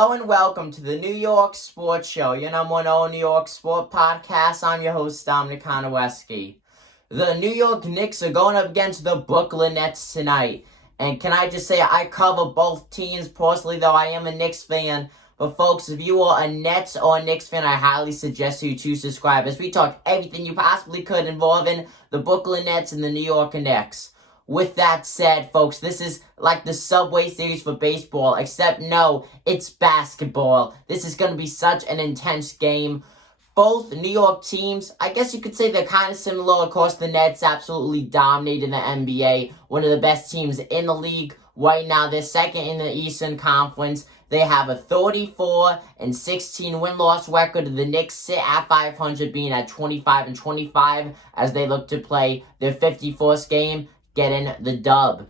Hello and welcome to the New York Sports Show, your number one old New York sport podcast. I'm your host, Dominic Konowski. The New York Knicks are going up against the Brooklyn Nets tonight. And can I just say, I cover both teams personally, though I am a Knicks fan. But folks, if you are a Nets or a Knicks fan, I highly suggest you to subscribe as we talk everything you possibly could involving the Brooklyn Nets and the New York Knicks. With that said, folks, this is like the Subway Series for baseball, except no, it's basketball. This is going to be such an intense game. Both New York teams, I guess you could say they're kind of similar. Of course, the Nets absolutely dominated the NBA, one of the best teams in the league. Right now, they're second in the Eastern Conference. They have a 34-16 win-loss record. The Knicks sit at 500, being at 25-25 as they look to play their 54th game, getting the dub.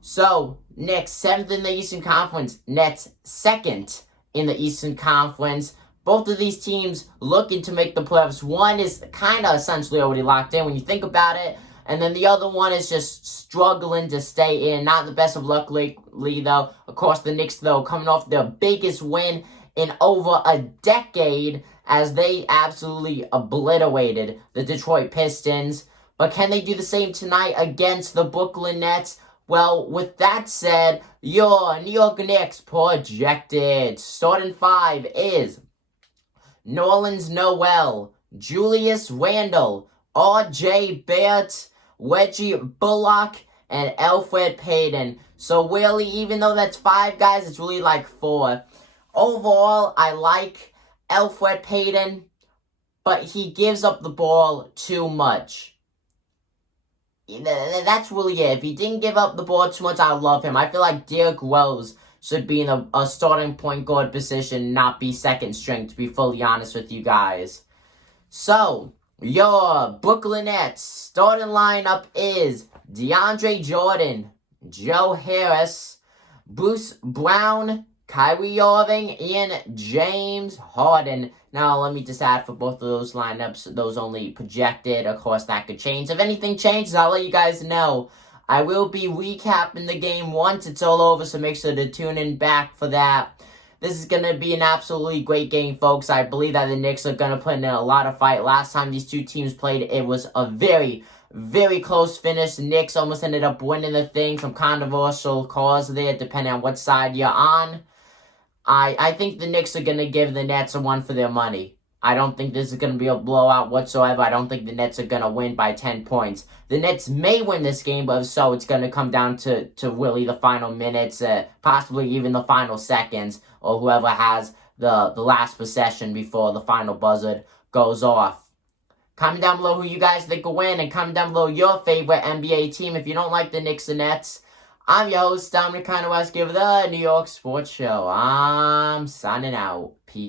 So, Knicks 7th in the Eastern Conference, Nets 2nd in the Eastern Conference. Both of these teams looking to make the playoffs. One is kind of essentially already locked in when you think about it. And then the other one is just struggling to stay in. Not the best of luck lately, though. Of course, the Knicks, though, coming off their biggest win in over a decade as they absolutely obliterated the Detroit Pistons. But can they do the same tonight against the Brooklyn Nets? Well, with that said, your New York Knicks projected starting five is Nerlens Noel, Julius Randle, R.J. Barrett, Reggie Bullock, and Elfrid Payton. So really, even though that's five guys, it's really like four. Overall, I like Elfrid Payton, but he gives up the ball too much. That's really it. If he didn't give up the ball too much, I would love him. I feel like Derrick Rose should be in a starting point guard position, not be second string, to be fully honest with you guys. So, your Brooklyn Nets starting lineup is DeAndre Jordan, Joe Harris, Bruce Brown, Kyrie Irving, and James Harden. Now, let me just add for both of those lineups, those only projected. Of course, that could change. If anything changes, I'll let you guys know. I will be recapping the game once it's all over, so make sure to tune in back for that. This is going to be an absolutely great game, folks. I believe that the Knicks are going to put in a lot of fight. Last time these two teams played, it was a very, very close finish. The Knicks almost ended up winning the thing. Some controversial calls there, depending on what side you're on. I think the Knicks are going to give the Nets a run for their money. I don't think this is going to be a blowout whatsoever. I don't think the Nets are going to win by 10 points. The Nets may win this game, but if so, it's going to come down to really the final minutes, possibly even the final seconds, or whoever has the last possession before the final buzzer goes off. Comment down below who you guys think will win, and comment down below your favorite NBA team if you don't like the Knicks and Nets. I'm your host, Dominic Konowski of the New York Sports Show. I'm signing out. Peace.